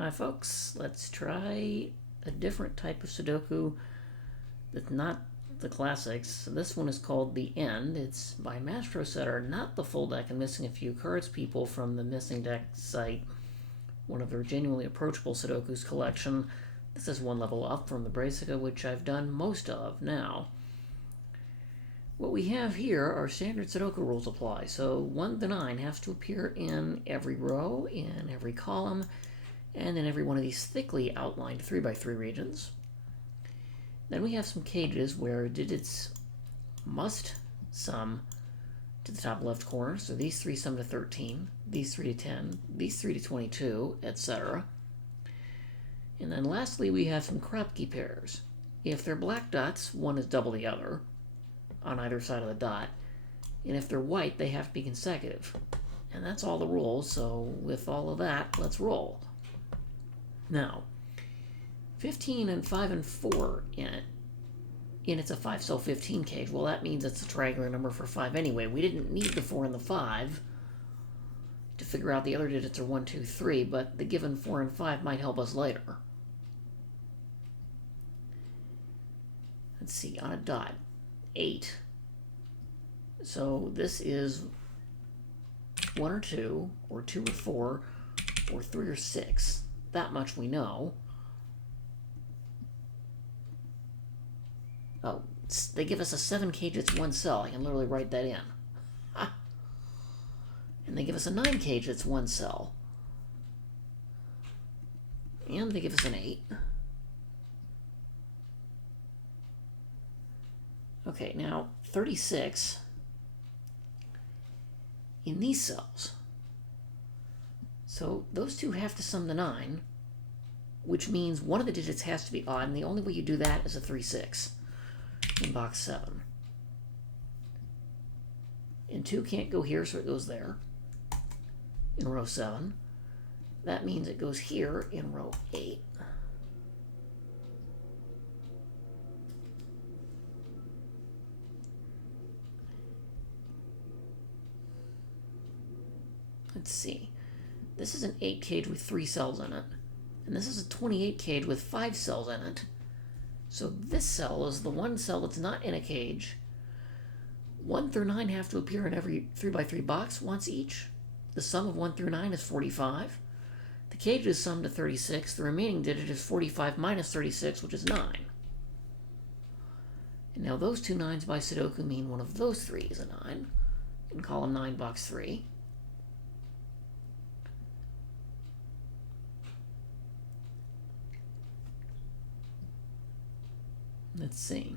Hi folks, let's try a different type of Sudoku that's not the classics. This one is called The End. It's by Mastro Setter, not the full deck and missing a few cards people from the Missing Deck site, one of their genuinely approachable Sudokus collection. This is one level up from the Brassica, which I've done most of now. What we have here are standard Sudoku rules apply, so 1 to 9 has to appear in every row, in every column, and in every one of these thickly outlined 3x3 regions. Then we have some cages where digits must sum to the top left corner, so these 3 sum to 13, these 3 to 10, these 3 to 22, etc. And then lastly we have some Kropke pairs. If they're black dots, one is double the other on either side of the dot, and if they're white, they have to be consecutive. And that's all the rules, so with all of that, let's roll. Now, 15 and 5 and 4 in it, and it's a 5 cell 15 cage. Well, that means it's a triangular number for 5 anyway. We didn't need the 4 and the 5 to figure out the other digits are 1, 2, 3, but the given 4 and 5 might help us later. Let's see, on a dot, 8. So this is 1 or 2, or 2 or 4, or 3 or 6. That much we know. Oh, they give us a 7 cage, it's 1 cell. I can literally write that in. Ha. And they give us a 9 cage, it's 1 cell. And they give us an 8. Okay, now 36 in these cells. So those two have to sum to 9, which means one of the digits has to be odd, and the only way you do that is a 3-6 in box 7. And 2 can't go here, so it goes there in row 7. That means it goes here in row 8. Let's see. This is an 8 cage with 3 cells in it. And this is a 28 cage with 5 cells in it. So this cell is the one cell that's not in a cage. 1 through 9 have to appear in every 3x3 box once each. The sum of 1 through 9 is 45. The cage is summed to 36. The remaining digit is 45 minus 36, which is 9. And now those two 9s by Sudoku mean one of those 3 is a 9 in column 9, box 3. Let's see.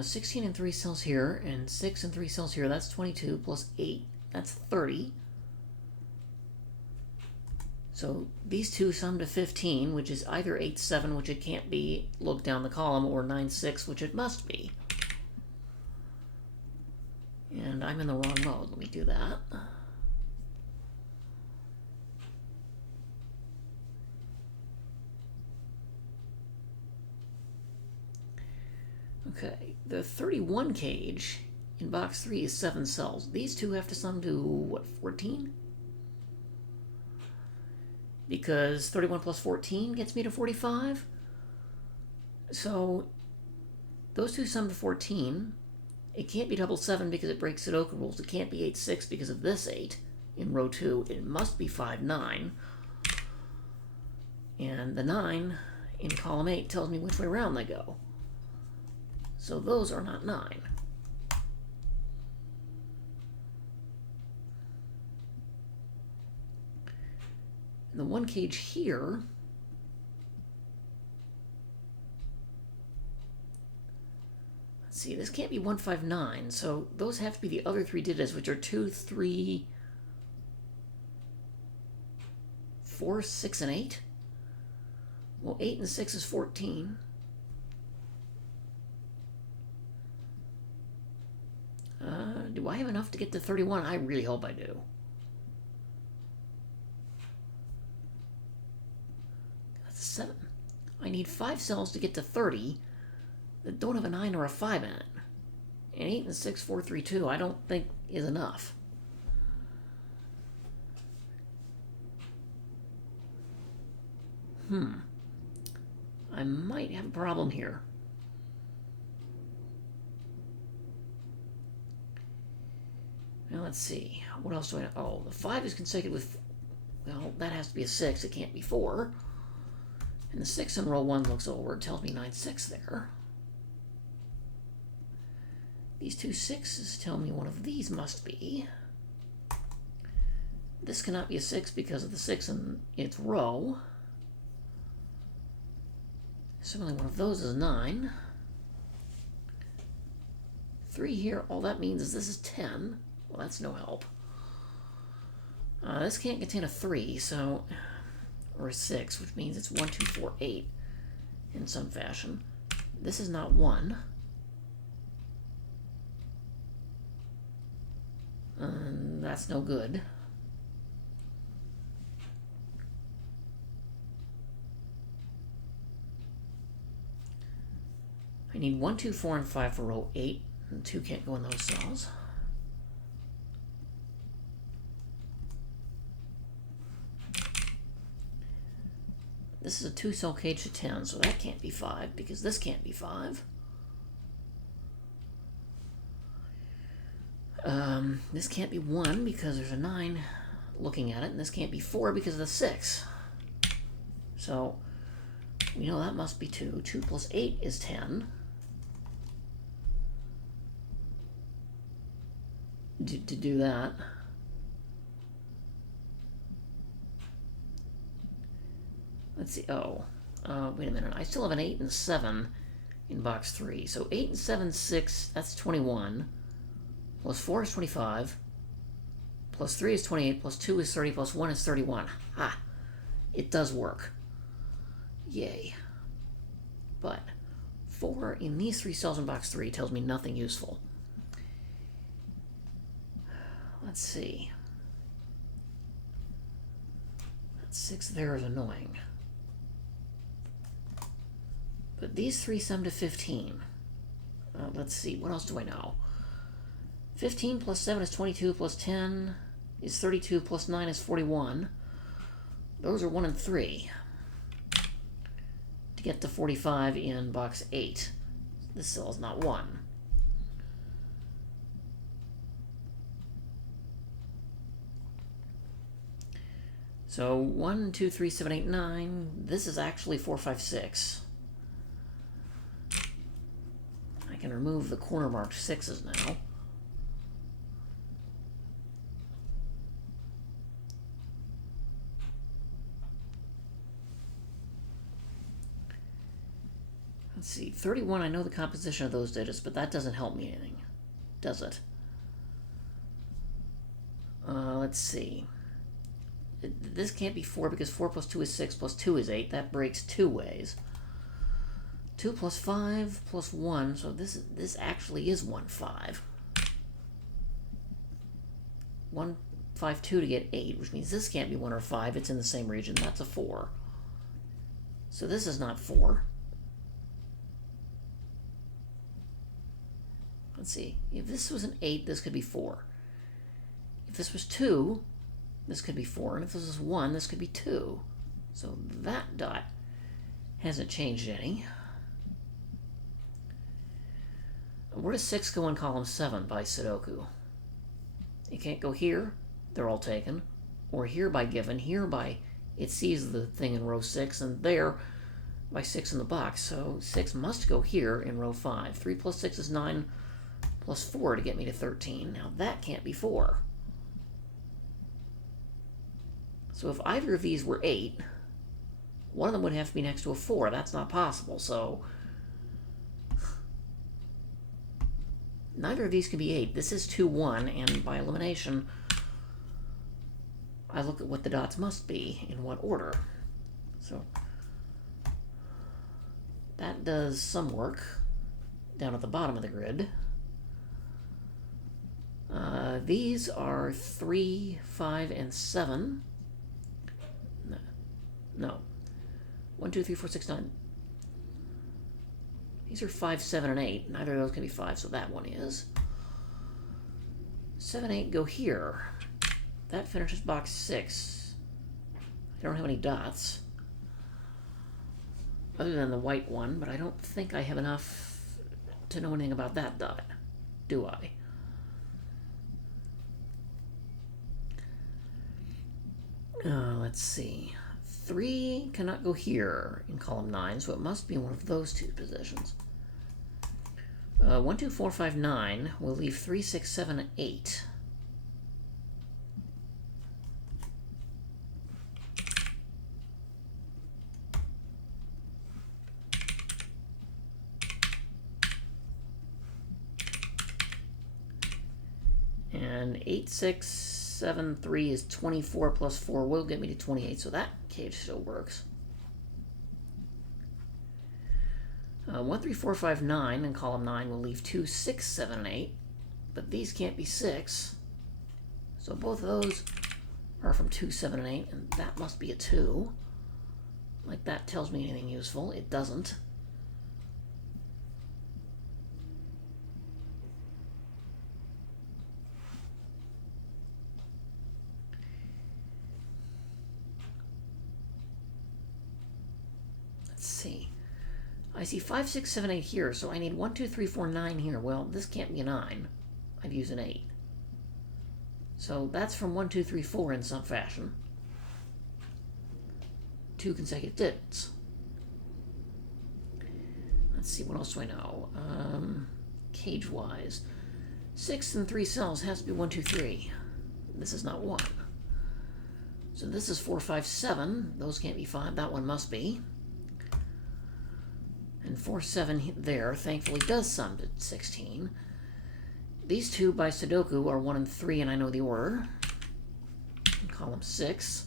16 and 3 cells here, and 6 and 3 cells here. That's 22 plus 8. That's 30. So these two sum to 15, which is either 8-7, which it can't be, look down the column, or 9-6, which it must be. And I'm in the wrong mode. Let me do that. Okay, the 31 cage in box 3 is 7 cells. These two have to sum to, what, 14? Because 31 plus 14 gets me to 45. So those two sum to 14. It can't be double 7 because it breaks Sudoku rules. It can't be 8-6 because of this 8 in row 2. It must be 5-9. And the 9 in column 8 tells me which way around they go. So those are not 9. And the 1 cage here let's see, this can't be 159, so those have to be the other 3 digits, which are 2, 3, 4, 6, and 8. Well, 8 and 6 is 14. Do I have enough to get to 31? I really hope I do. That's 7. I need 5 cells to get to 30 that don't have a 9 or a 5 in it. And 8 and 6, 4, 3, 2, I don't think is enough. I might have a problem here. Now let's see. What else do I know? Oh, the 5 is consecutive with... Well, that has to be a 6. It can't be 4. And the 6 in row 1 looks over. It tells me 9, 6 there. These two 6s tell me one of these must be. This cannot be a 6 because of the 6 in its row. Similarly, one of those is 9. 3 here, all that means is this is 10. Well, that's no help. This can't contain a 3, so... Or a 6, which means it's 1, 2, 4, 8 in some fashion. This is not 1. That's no good. I need 1, 2, 4, and 5 for row 8, and 2 can't go in those cells. This is a 2-cell cage to 10, so that can't be 5, because this can't be 5. This can't be 1, because there's a 9 looking at it, and this can't be 4 because of the 6. So, we know that must be 2. 2 plus 8 is 10. To do that. Let's see. Oh, wait a minute. I still have an 8 and 7 in box 3. So 8 and 7, 6, that's 21. Plus 4 is 25. Plus 3 is 28. Plus 2 is 30. Plus 1 is 31. Ha! It does work. Yay. But 4 in these 3 cells in box 3 tells me nothing useful. Let's see. That 6 there is annoying. But these 3 sum to 15. Let's see, what else do I know? 15 plus 7 is 22, plus 10 is 32, plus 9 is 41. Those are 1 and 3. To get to 45 in box 8. This cell is not 1. So 1, 2, 3, 7, 8, 9. This is actually 4, 5, 6. I can remove the corner marked 6s now. Let's see, 31, I know the composition of those digits, but that doesn't help me anything, does it? Let's see. This can't be 4 because 4 plus 2 is 6 plus 2 is 8. That breaks 2 ways. 2 plus 5 plus 1, so this actually is 1, 5. 1, 5, 2 to get 8, which means this can't be 1 or 5. It's in the same region. That's a 4. So this is not 4. Let's see. If this was an 8, this could be 4. If this was 2, this could be 4. And if this is 1, this could be 2. So that dot hasn't changed any. Where does 6 go in column 7 by Sudoku? It can't go here. They're all taken. Or here by given. Here by it sees the thing in row 6. And there by 6 in the box. So 6 must go here in row 5. 3 plus 6 is 9 plus 4 to get me to 13. Now that can't be 4. So if either of these were 8, one of them would have to be next to a 4. That's not possible. So neither of these can be 8. This is 2, 1, and by elimination, I look at what the dots must be, in what order. So that does some work down at the bottom of the grid. These are 3, 5, and 7. No. 1, 2, 3, 4, 6, 9. These are 5, 7, and 8. Neither of those can be 5, so that one is. 7, 8 go here. That finishes box 6. I don't have any dots. other than the white one, but I don't think I have enough to know anything about that dot, do I? Let's see. 3 cannot go here in column 9, so it must be one of those two positions. 1, 2, 4, 5, 9 will leave 3, 6, 7, 8. And 8, 6, 7, 3 is 24 plus 4 will get me to 28, so that cage still works. 1, 3, 4, 5, 9 in column 9 will leave 2, 6, 7, and 8, but these can't be 6. So both of those are from 2, 7, and 8, and that must be a 2. Like that tells me anything useful. It doesn't. Let's see. I see 5, 6, 7, 8 here, so I need 1, 2, 3, 4, 9 here. Well, this can't be a 9. I'd use an 8. So that's from 1, 2, 3, 4 in some fashion. 2 consecutive digits. Let's see, what else do I know? Cage-wise. 6 and 3 cells has to be 1, 2, 3. This is not 1. So this is 4, 5, 7. Those can't be 5. That one must be. And 4, 7 there, thankfully, does sum to 16. These two by Sudoku are 1 and 3, and I know the order. In column 6.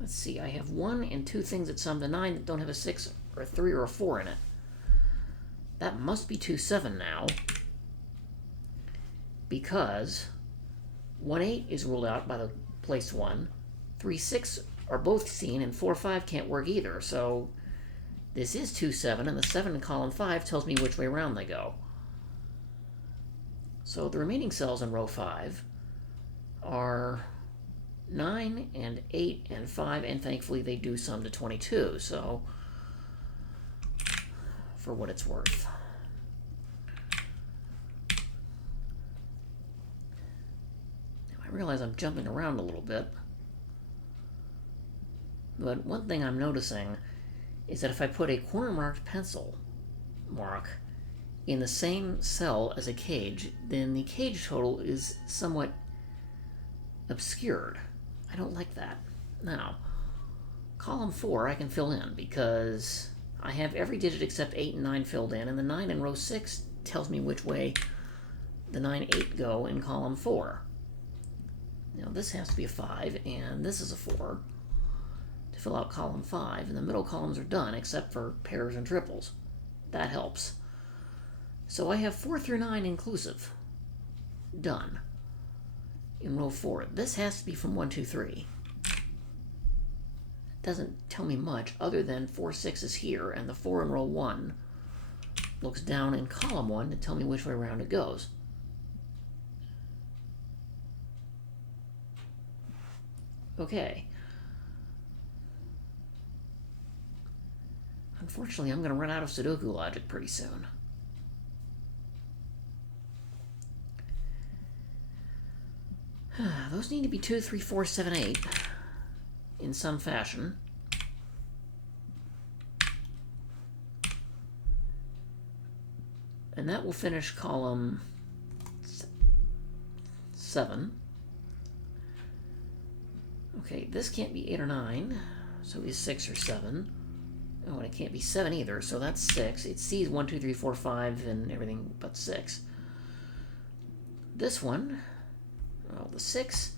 Let's see, I have 1 and 2 things that sum to 9 that don't have a 6 or a 3 or a 4 in it. That must be 2, 7 now. Because 1, 8 is ruled out by the place 1. 3, 6 are both seen, and 4, 5 can't work either. So this is 2, 7, and the 7 in column 5 tells me which way around they go. So the remaining cells in row 5 are 9 and 8 and 5, and thankfully they do sum to 22, so for what it's worth. Now, I realize I'm jumping around a little bit, but one thing I'm noticing is that if I put a corner-marked pencil mark in the same cell as a cage, then the cage total is somewhat obscured. I don't like that. Now, column 4 I can fill in because I have every digit except 8 and 9 filled in, and the 9 in row 6 tells me which way the 9, 8 go in column 4. Now this has to be a 5, and this is a 4 to fill out column 5, and the middle columns are done except for pairs and triples. That helps. So I have 4 through 9 inclusive. Done. In row 4. This has to be from 1, 2, 3. It doesn't tell me much other than 4, 6 is here, and the 4 in row 1 looks down in column 1 to tell me which way around it goes. Okay. Unfortunately, I'm going to run out of Sudoku logic pretty soon. Those need to be 2, 3, 4, 7, 8 in some fashion. And that will finish column 7. Okay, this can't be 8 or 9, so it's 6 or 7. Oh, and it can't be 7 either, so that's 6. It sees 1, 2, 3, 4, 5, and everything but 6. This one, well, the 6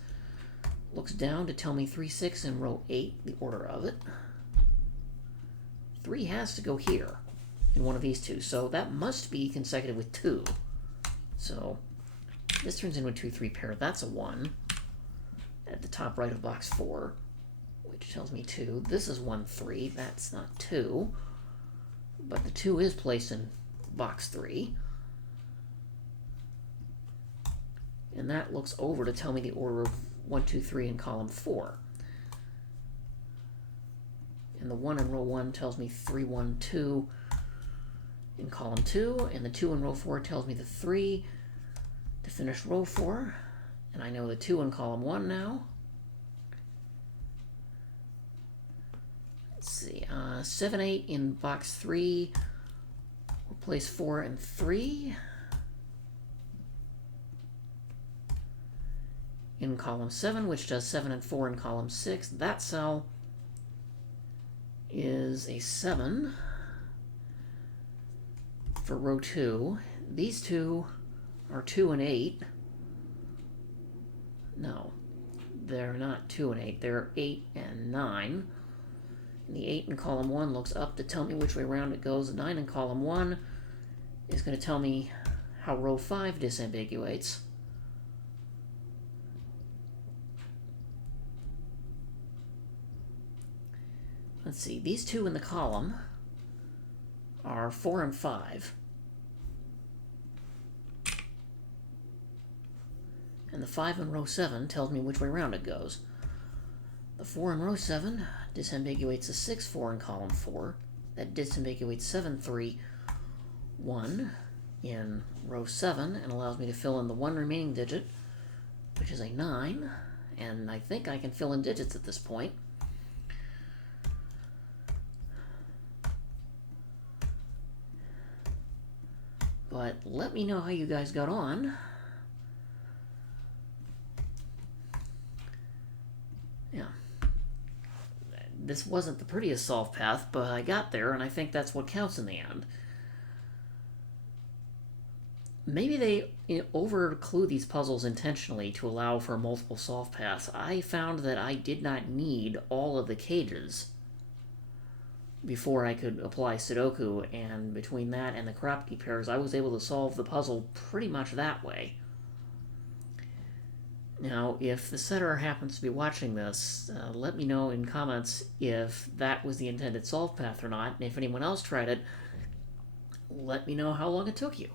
looks down to tell me 3, 6 in row 8, the order of it. 3 has to go here in one of these two, so that must be consecutive with 2. So this turns into a 2, 3 pair. That's a 1 at the top right of box 4, which tells me 2. This is 1, 3. That's not 2, but the 2 is placed in box 3. And that looks over to tell me the order of 1, 2, 3 in column 4. and the 1 in row 1 tells me 3, 1, 2 in column 2, and the 2 in row 4 tells me the 3 to finish row 4, and I know the 2 in column 1 now. Let's see, 7, 8 in box 3, we'll place 4 and 3. In column 7, which does 7 and 4 in column 6, that cell is a 7 for row 2. These two are 2 and 8. No, they're not 2 and 8, they're 8 and 9. And the 8 in column 1 looks up to tell me which way around it goes. The 9 in column 1 is going to tell me how row 5 disambiguates. Let's see, these two in the column are 4 and 5. And the 5 in row 7 tells me which way around it goes. The 4 in row 7 disambiguates the 6, 4 in column 4. That disambiguates 7, 3, 1 in row 7 and allows me to fill in the 1 remaining digit, which is a 9. And I think I can fill in digits at this point. But let me know how you guys got on. Yeah. This wasn't the prettiest solve path, but I got there, and I think that's what counts in the end. Maybe they over-clue these puzzles intentionally to allow for multiple solve paths. I found that I did not need all of the cages before I could apply Sudoku, and between that and the Kropke pairs, I was able to solve the puzzle pretty much that way. Now, if the setter happens to be watching this, let me know in comments if that was the intended solve path or not, and if anyone else tried it, let me know how long it took you.